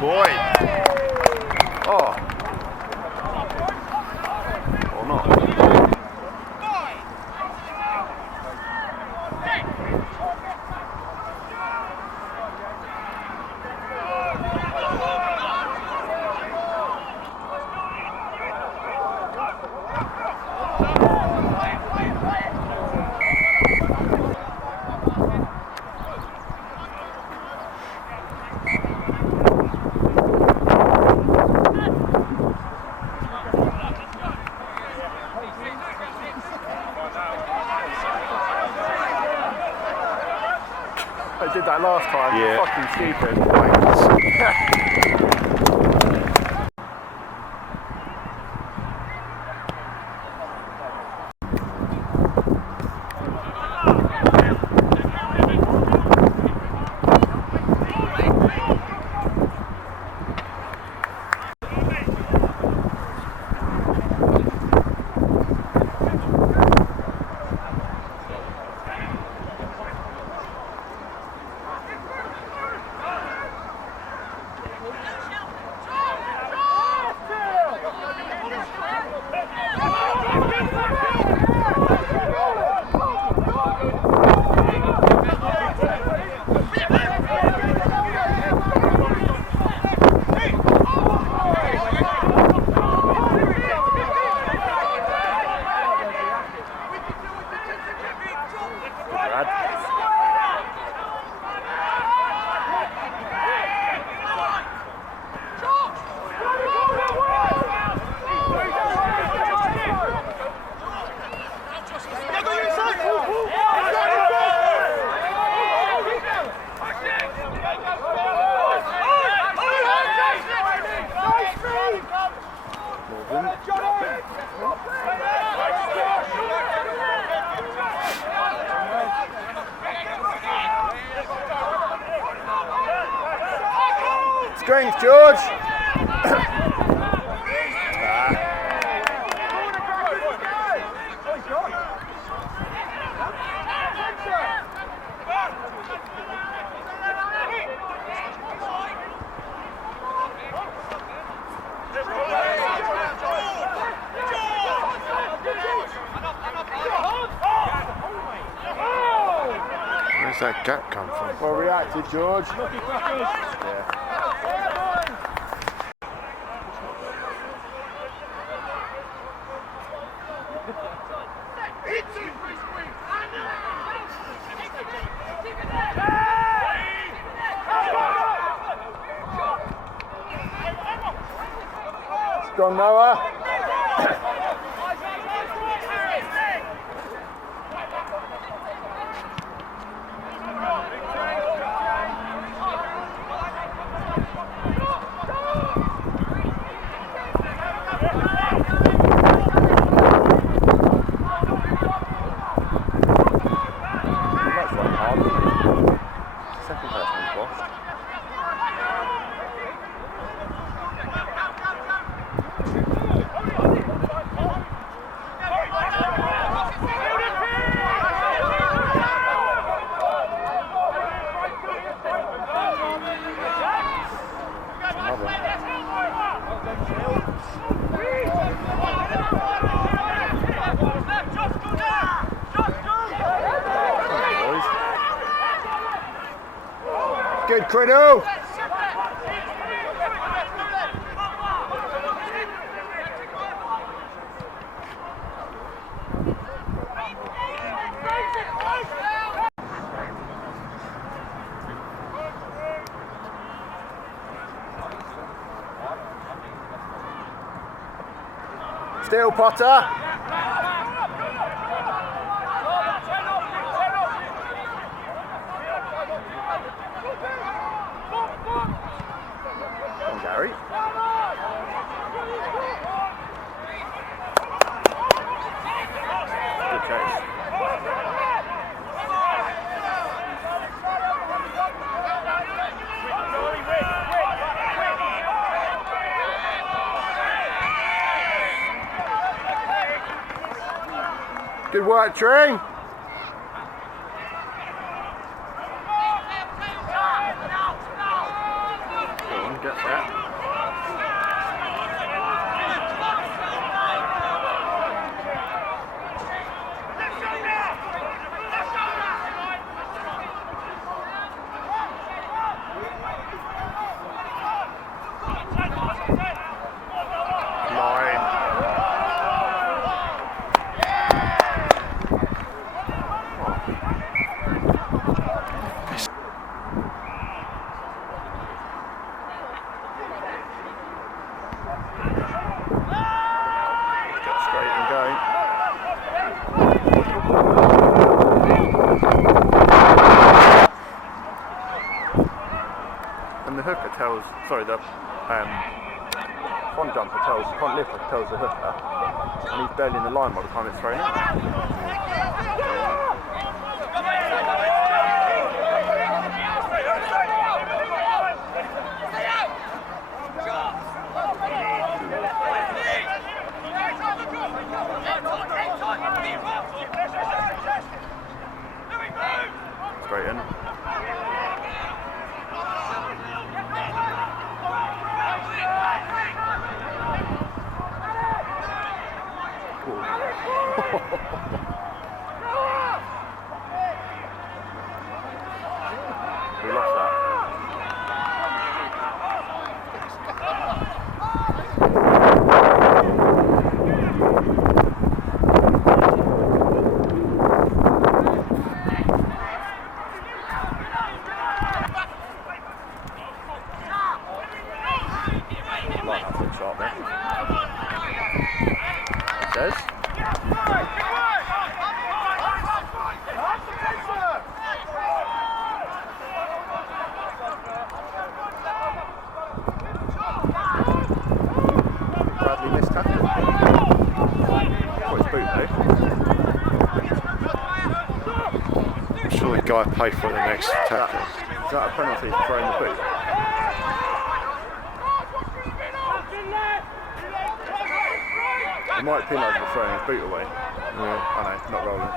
boy. Oh. Or not. I did that last time. Yeah. Fucking stupid. Strength, George. Where's that gap come from? Well reacted, George. Yeah. Strong Noah. Second person is boss. Good, Criddle. Still, Potter. Gary. Good chase. Good work, Tree. Get that. hooker tells, sorry, the front jumper tells, front lifter tells the hooker, and he's barely in the line by the time it's thrown in. Straight in. We lost that. Line up looks sharp there. Says. Bradley missed tackle. Got his boot though. I'm sure the guy paid for the next tackle. Is that a penalty for throwing the boot? It might penalise for throwing his boot away. Yeah. I know, not rolling.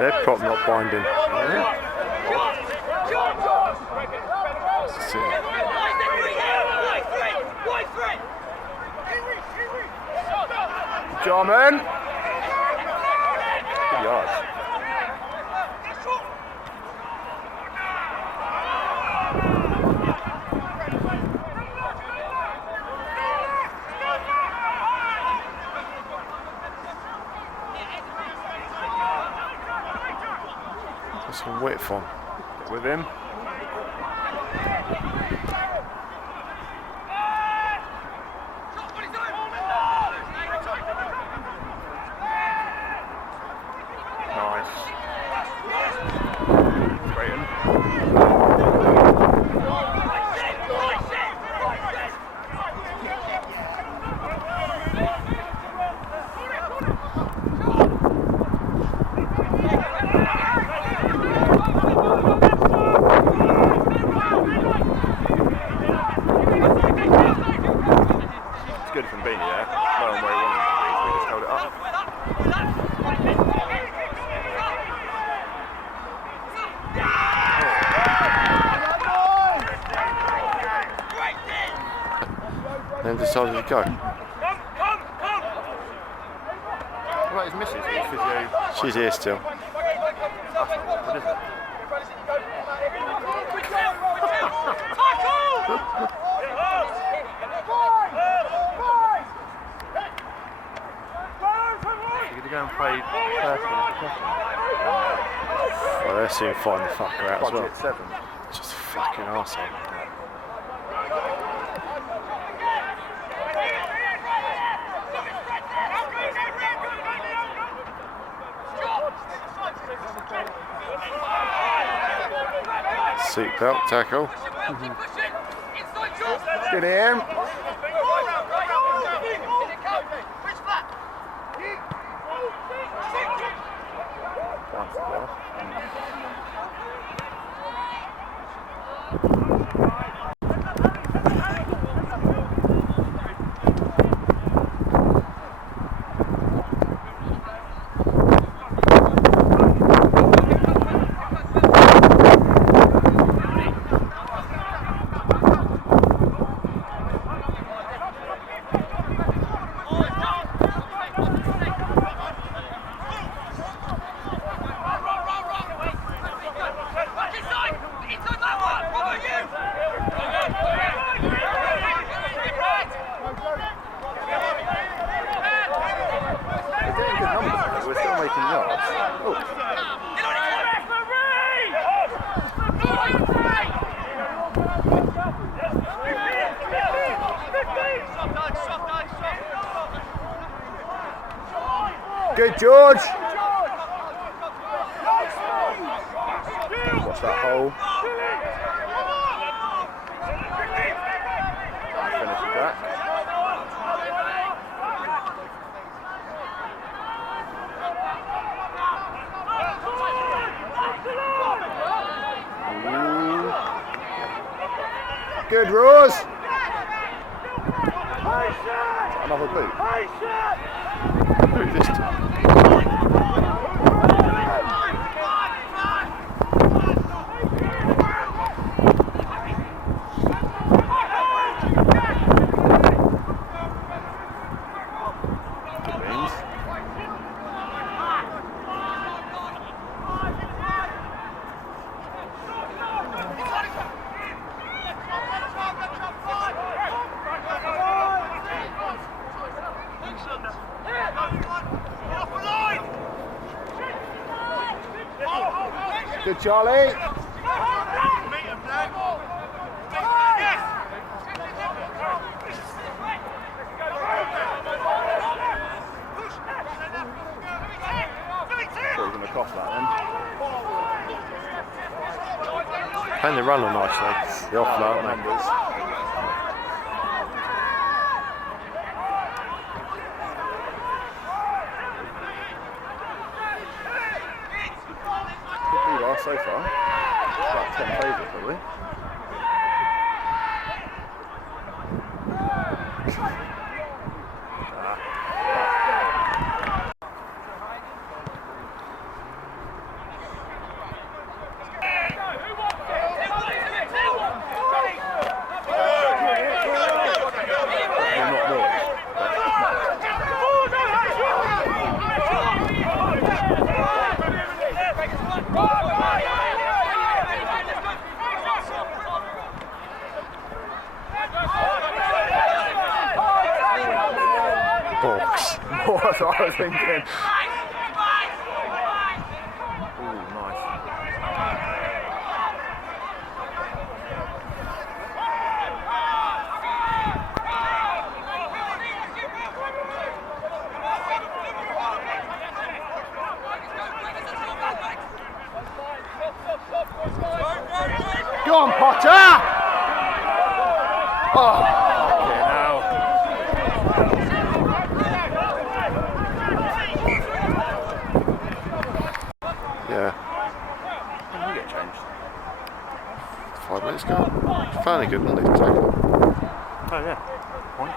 They're prop not binding. Jarman. Good yards. That's some width on. With him. Nice. Straight in. It's good from Beanie there. Low on where he wanted to be, so he just held it up. Then decided to go. What about his missus? His physio? She's here still. What is it? You're going to go and play personal. Well, they'll soon find the fucker out as well. Budget 7. Just a fucking arsehole. Seatbelt tackle. Get him. Bounce it there. We're still making yards. Oh. Good, George. Watch that hole. Finish the back. Good, Rose. Another boot. Who this time? Means. Good, Charlie. Thought he was going to cross that then. And they run on nicely. The off Got aren't they? numbers. Good lead are so far. About 10 favourite probably. Not noise. Box. That's what I was thinking. Ooh, nice. Go on, Potter. Oh, Yeah. When did you get changed? 5 minutes ago. Fairly good, wasn't it? Oh yeah. Point.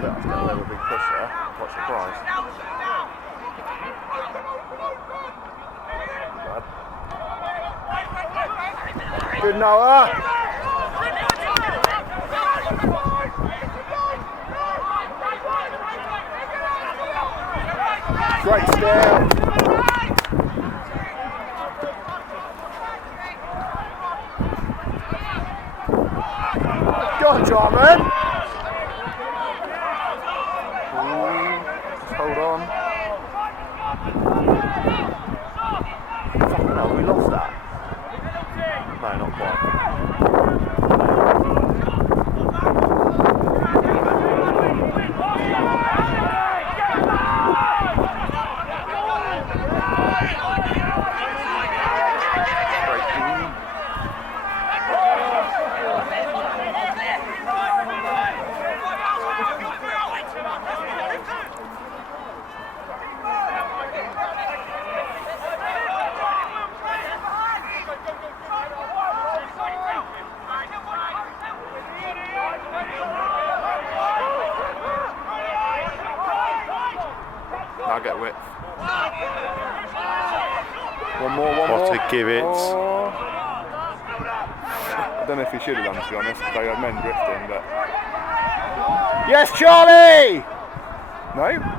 That's got a little big push there. What surprise. good, Noah. Great steal. Go on, Jarman. Just hold on. Fucking hell, we lost that? No, not quite. I'll get width. One more. Potter, give it. Oh. I don't know if he should have done, to be honest. They had men drifting, but Yes, Charlie! no.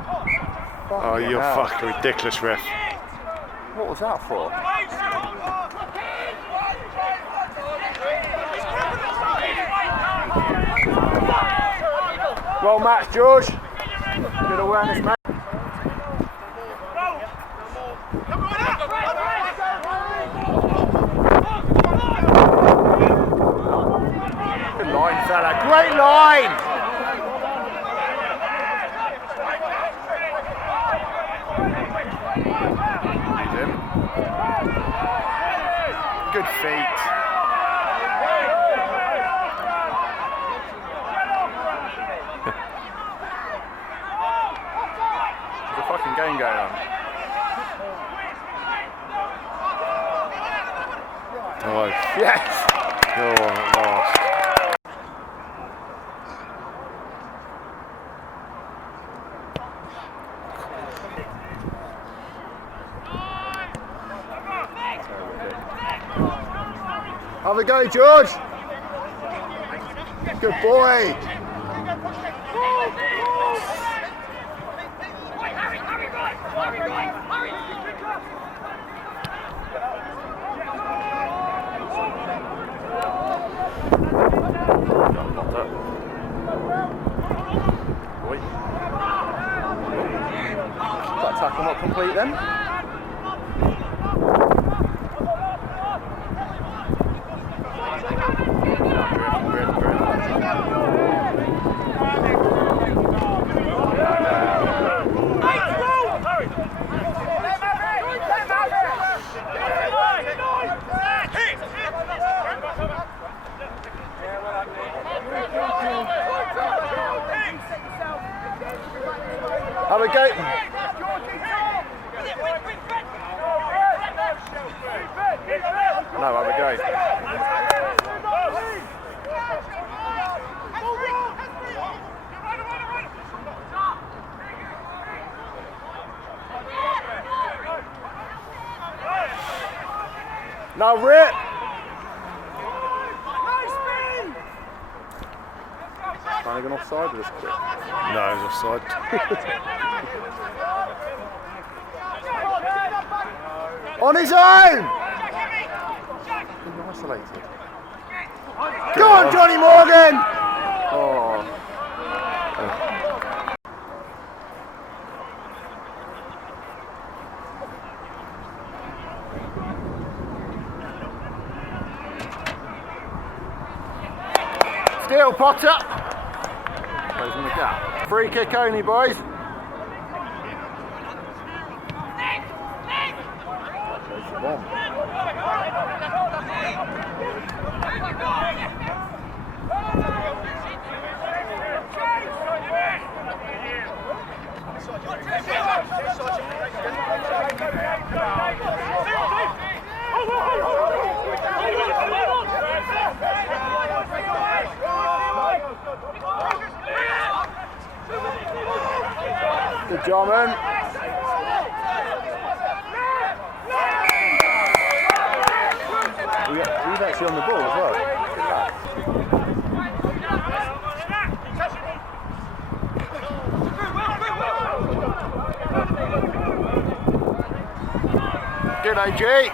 Oh, Fucking you're hell. fucking ridiculous, ref. What was that for? Well matched, George. Good awareness, mate. Good line, fella. Great line! Use him. Good feet. There's a fucking game going on. Oh, Yes! go on at last. Have a go, George. Good boy. Wait. That tackle not complete then? Have a go. No, have a go. Now rip. Flanagan offside with this quick. No, it was offside. On his own. Being isolated. Go on, Johnny Morgan. Oh. Still Potter. Closing the gap. Free kick only, boys. Goes the bomb. Good job, man. He's actually on the ball as well. Good, AG.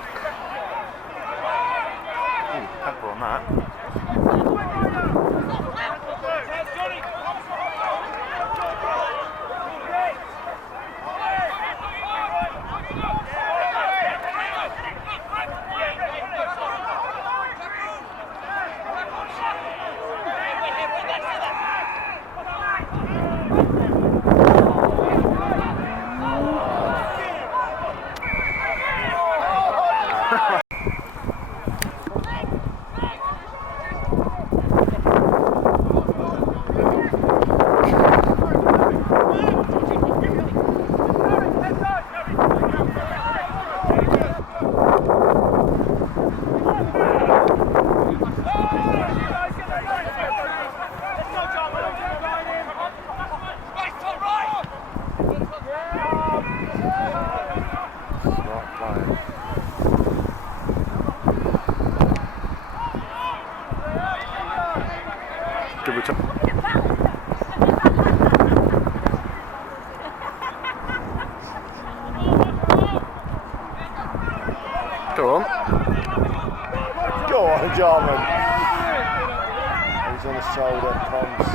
Pepper on that. Jarman. He's on the shoulder, comes.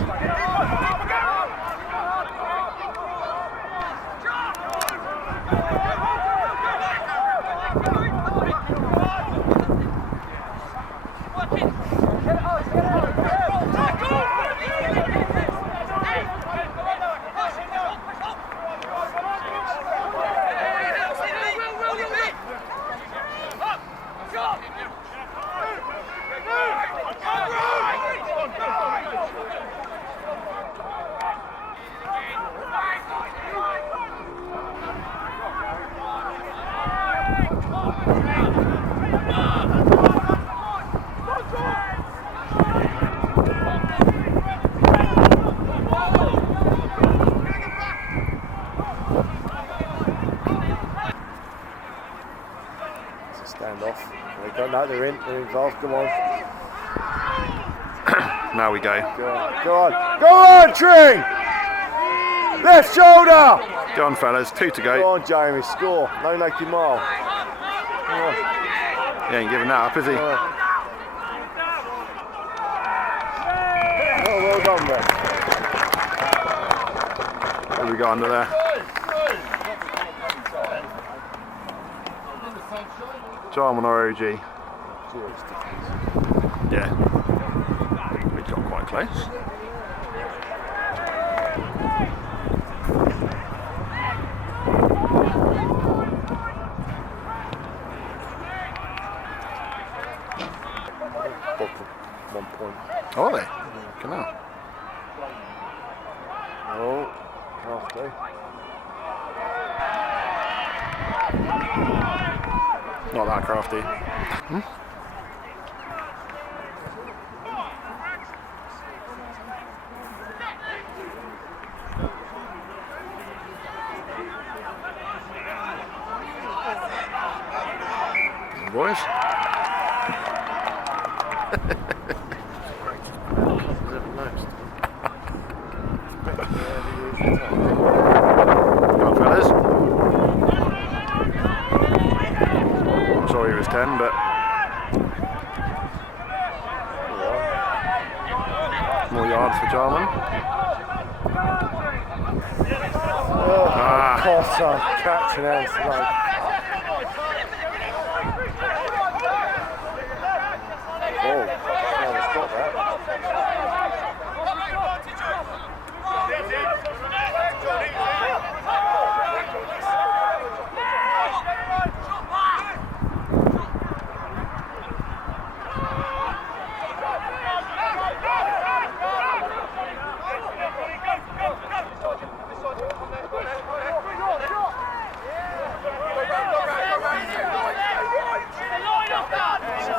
Standoff. They don't know they're involved. Come on. Now we go. Go on, Tree! Left shoulder! Go on, fellas. 2 to Go go. on, Jamie, score. No naked mile. Come on. He ain't giving that up, is he? Oh, well done, Ben. What have we got under there? Jarman or OG? Yeah. We got quite close. Bottom, 1 point. Oh, are they? Come on. Oh, crafty. Not that crafty. Boys. Come on, fellas. I'm sorry he was 10, but more yards for Jarman. Cotter, catching out slow. Oh, stop that.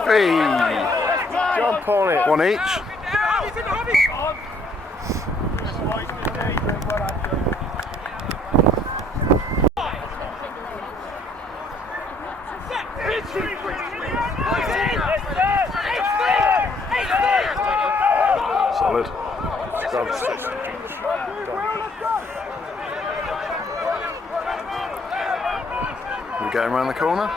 Hey! Jump on it. 1 each. Solid. We get him around the corner.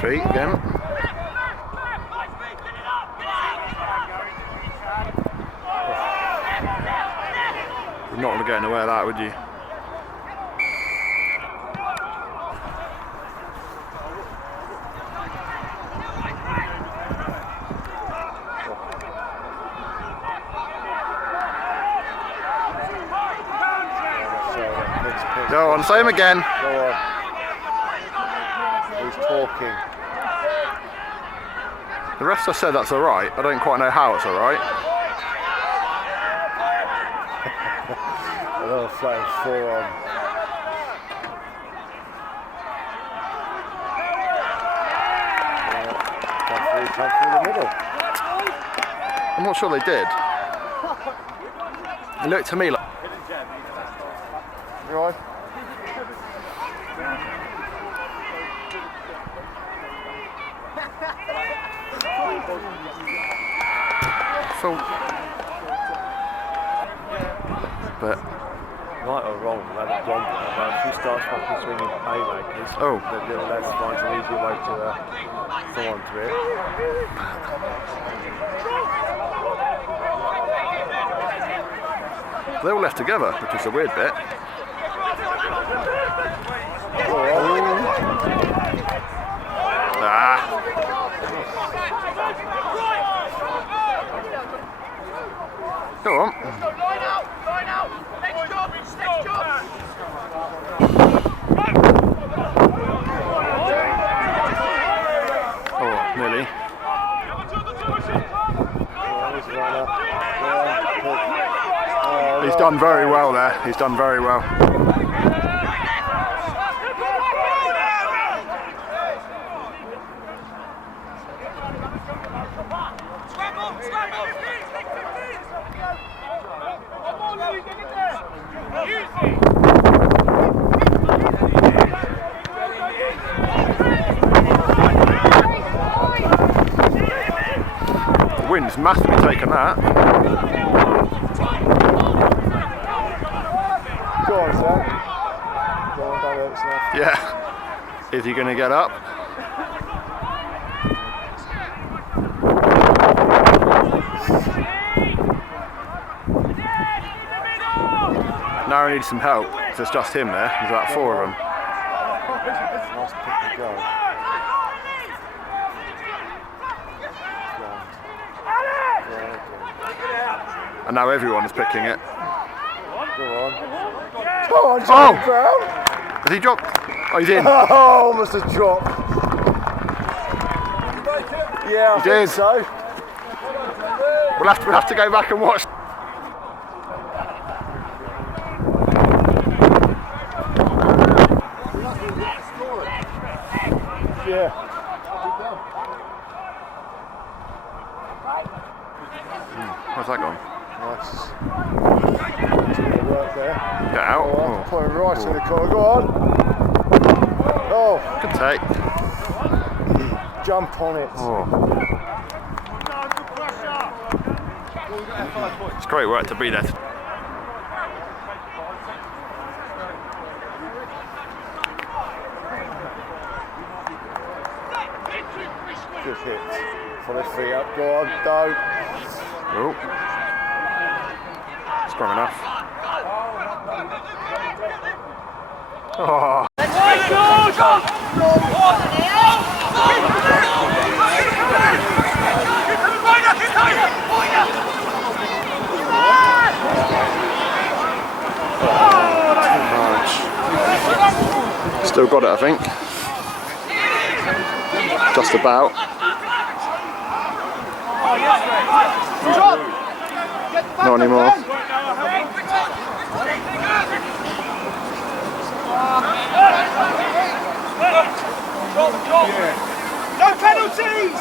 Feet again. You're not going to get anywhere that, would you? Go on, say him again. Go on. He's talking. The rest have said that's alright. I don't quite know how it's alright. Another flying forearm. Come through the middle. I'm not sure they did. It looked to me like... You all right? But Right or wrong, that is wrong. If he starts fucking swinging haymakers, Oh. then let's find an easier way to come on to it. they're all left together, which is a weird bit. Ah. Go on. Oh, nearly. He's done very well there. He's done very well. The wind's massively taken that. Go on, Sam. Go on, don't hurt yourself. Yeah. Is he going to get up? Now he needs some help. So it's just him there. There's about 4 of them. Nice pick and go. And now everyone is picking it. Go on. Come on, Oh! Brown. Has he dropped? Oh, he's in. Oh, almost a drop. Yeah, I He think did. so. We'll have to go back and watch. Yeah. Where's that gone? Nice. Good work there. Get out. Go on, Oh. put it right in the corner. Go on. Oh, Good take. jump on it. Oh. It's great work to be there. Good hit. Pull his feet up. Go on, don't. Oh. Strong enough. Oh. Still got it, I think. Just about. Not anymore. No penalties!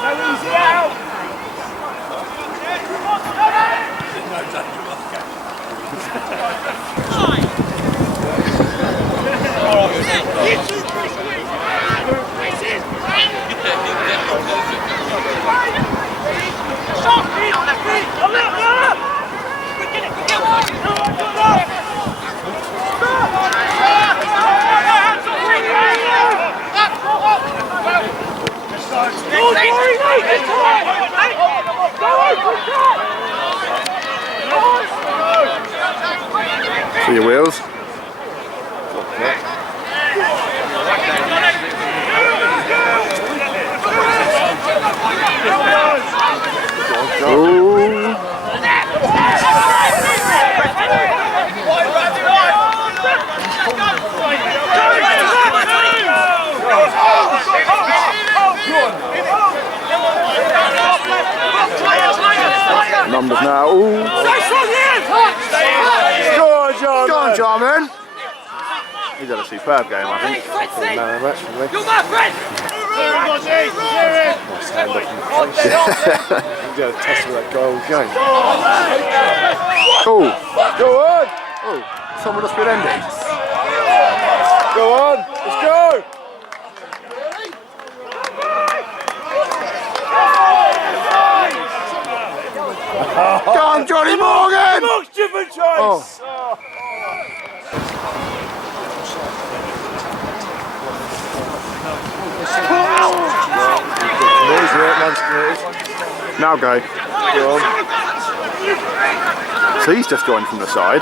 Easy out! For your wheels. Ooh. Numbers now. Ooh. Go on, John. Go on, Jarman. He's had a superb game, I think. Man of the match for me. You're my friend! Nice hand up in the face. He's got to test with that goal game. Oh, Go on! oh, someone just been ended. Go on! Let's go! Go on, Johnny Morgan! Much different choice. Now go. Go on. So he's just joined from the side.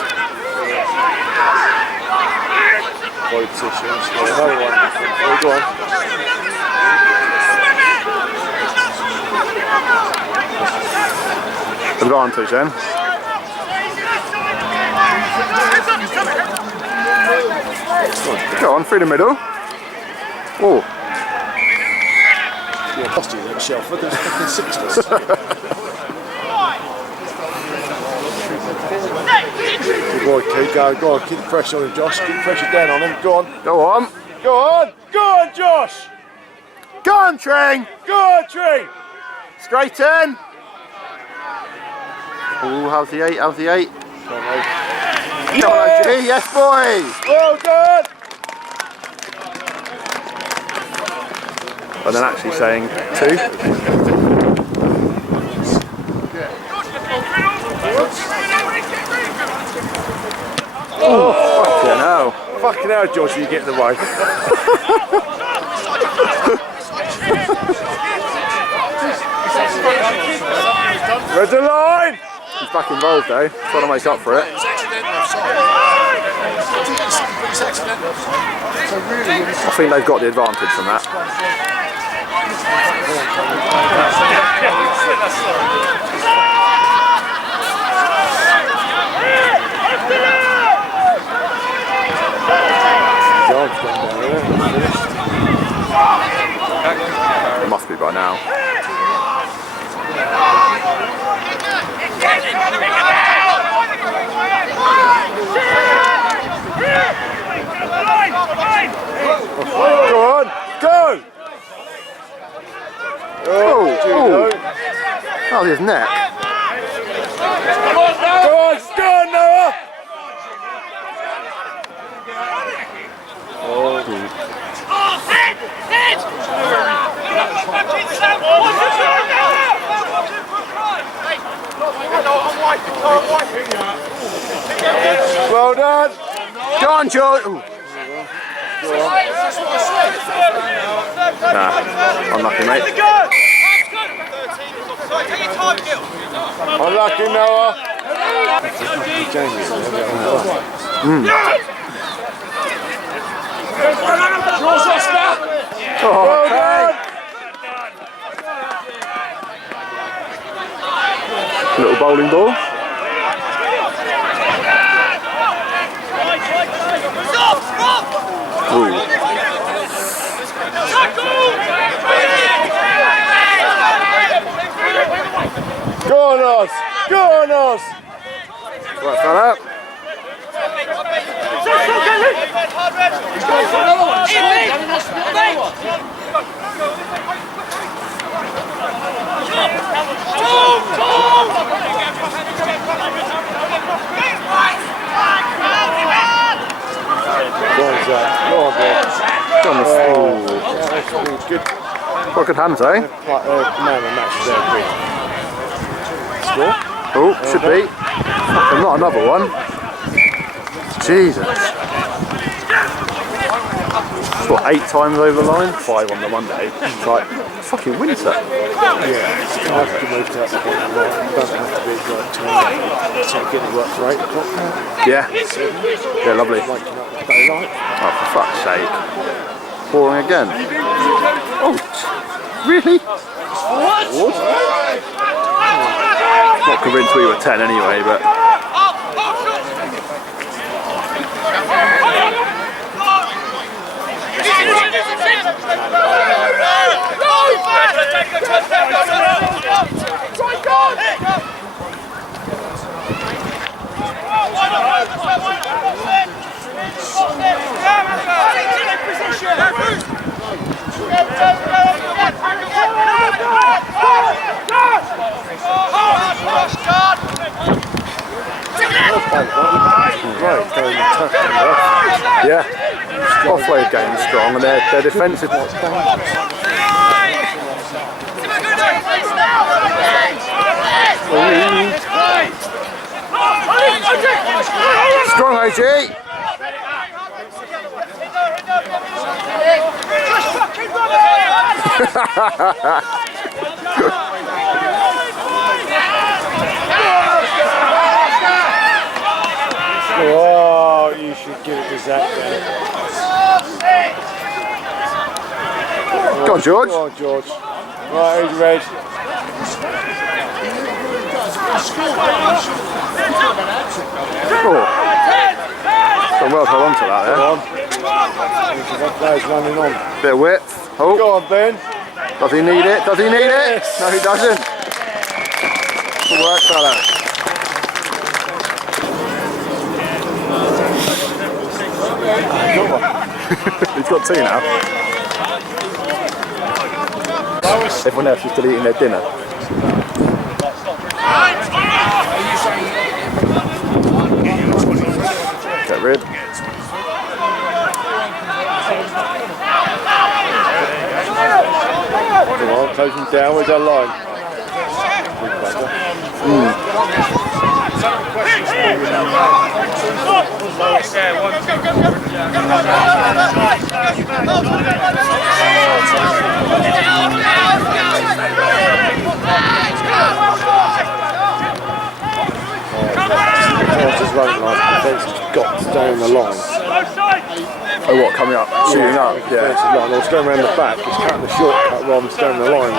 Body positions. Another one. Oh, go on. Advantage then. Go on, through the middle. Oh, Yeah, lost you there, Shelford. There's fucking 60s. Good boy, Keith. Go on. Keep the pressure on him, Josh. Keep the pressure down on him. Go on. go on. Go on. Go on, Josh. Go on, Tring! Go on, Tree. Straight in. Oh, how's the 8? How's the 8? Come on, mate. Come on, OG. Yes, boys! Well done. And then actually saying 2. Oh, fucking hell. Fucking hell, Josh, you get in the way. Red the line! He's back involved though, trying to make up for it. I think they've got the advantage from that. John's gone down there. Finished. It must be by now. Go on. Go. Oh, Judo. oh, his neck. Go on, Noah. Well done. Go on, George. Ooh. Nah, unlucky, mate. Unlucky, Noah. Oh, Well okay. done. Little bowling ball. Ooh. Go on, Oz. Go on, Oz. Right, fella. Go on, Zach. Go on, boy. Go on, Oh, that's good. quite good hands, eh? Man of the match there, good. Score? Oh, should be. Fucking not another one. Jesus. What, 8 times over the line? 5 on the Monday. It's like, fucking winter. Yeah, it's hard to move to that point. It doesn't have to be like 20. So getting work for 8 o'clock now. Yeah. Yeah, lovely. Waking up with daylight. Oh, for fuck's sake. Boring again. Oh, really? Not convinced we were 10 anyway, but... Yeah. Offload game is strong and their defensive. Strong OG. Oh, you should give it to Zach then. Go on, George. Go on, George. Right, who's red? Oh. Done well to hold on to that there. Go on. That player's running on. Bit of width. Oh. Go on, Ben. Does he need it? Does he need it? No, he doesn't. Good work, fella. He's got 2 now. Everyone else is still eating their dinner. Get rid. Come on, close him down. Where's our line? Just running like defensive got to stay on the line. Oh, what, coming up? Shooting up? Yeah. Defensive line. I was going around the back, just cutting the shortcut rather than staying on the line.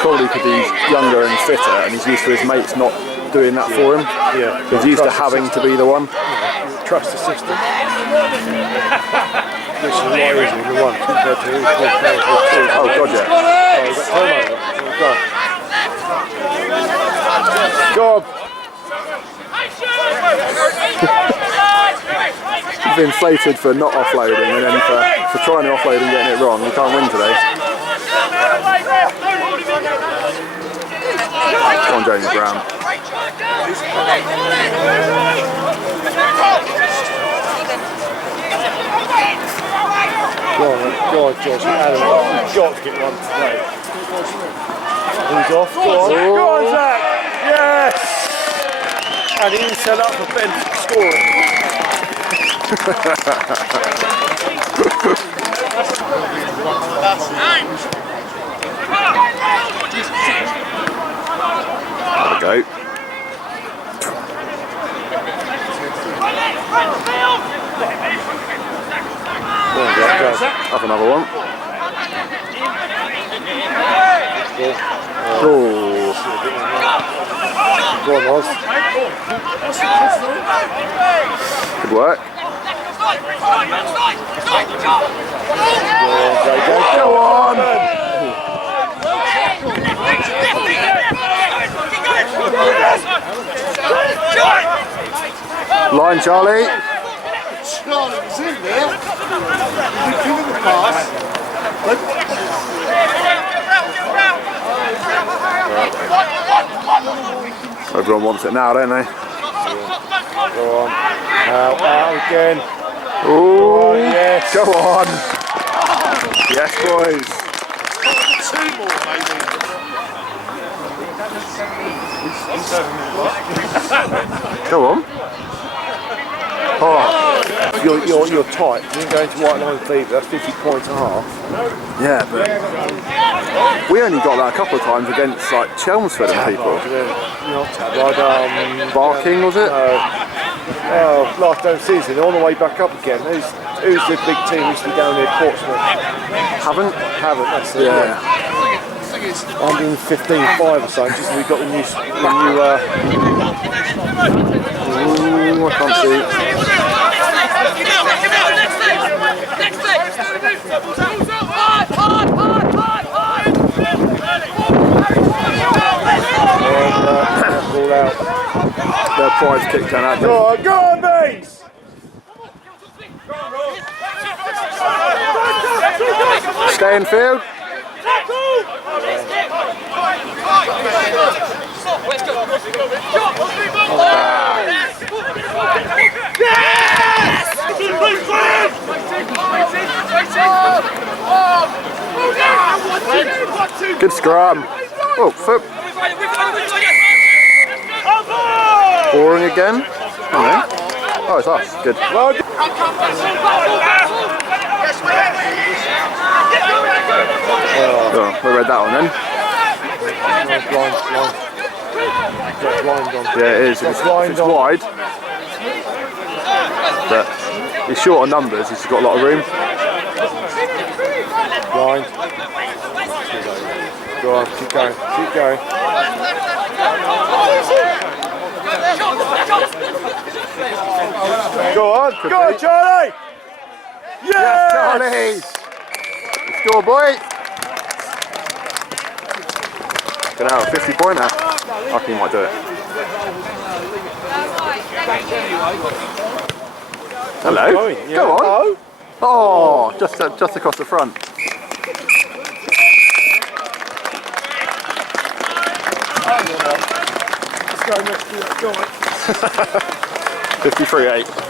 Probably because he's younger and fitter and he's used to his mates not doing that for him. Yeah. He's used to having to be the one. Trust the system. Which is a lot easier than one compared to two players with two. Oh, God, yeah. Oh, we've got turnover. Go. Go on. He's been slated for not offloading and then for trying to offload and getting it wrong. He can't win today. Come on, James Brown. Go on, George. Adam, you've got to get one today. Who's off? Go on. Go on, Zach. Yes! And he set up for Ben scoring. There we go. Have another one. Oh. Go on, Oz. Good work. Go on. Line, Charlie. Charlie was in there. He given the pass. Everyone wants it now, don't they? Go on. Out again. Oh, yes. Go on. Yes, boys. 2 more, maybe. Go on. Oh, You're tight. You didn't go into white line fever. That's 50 points and a half. yeah, but we only got that a couple of times against like Chelmsford and people. Not Tab. Barking, was it? Oh, last time season, they're on the way back up again. Who's the big team who used to be down near Portsmouth? Haven't? That's it. Yeah. 115.5 or something, just as we got the new Ooh, I can't see. ball out. Their prize kick down out. Go on, Mace! Stay in field. Good scrum. Oh, foot. Boring again. Oh, it's us. Good. Well done. Oh, we read that one then. Blind. Got blind on. Yeah, it is. If it's wide, but he's short on numbers. He's got a lot of room. Blind. Go on, keep going. Go on, Charlie! Yes, Charlie! Score, boy! Gonna have a 50-pointer. I think he might do it. Hello. Go on. Oh, just across the front. 53-8.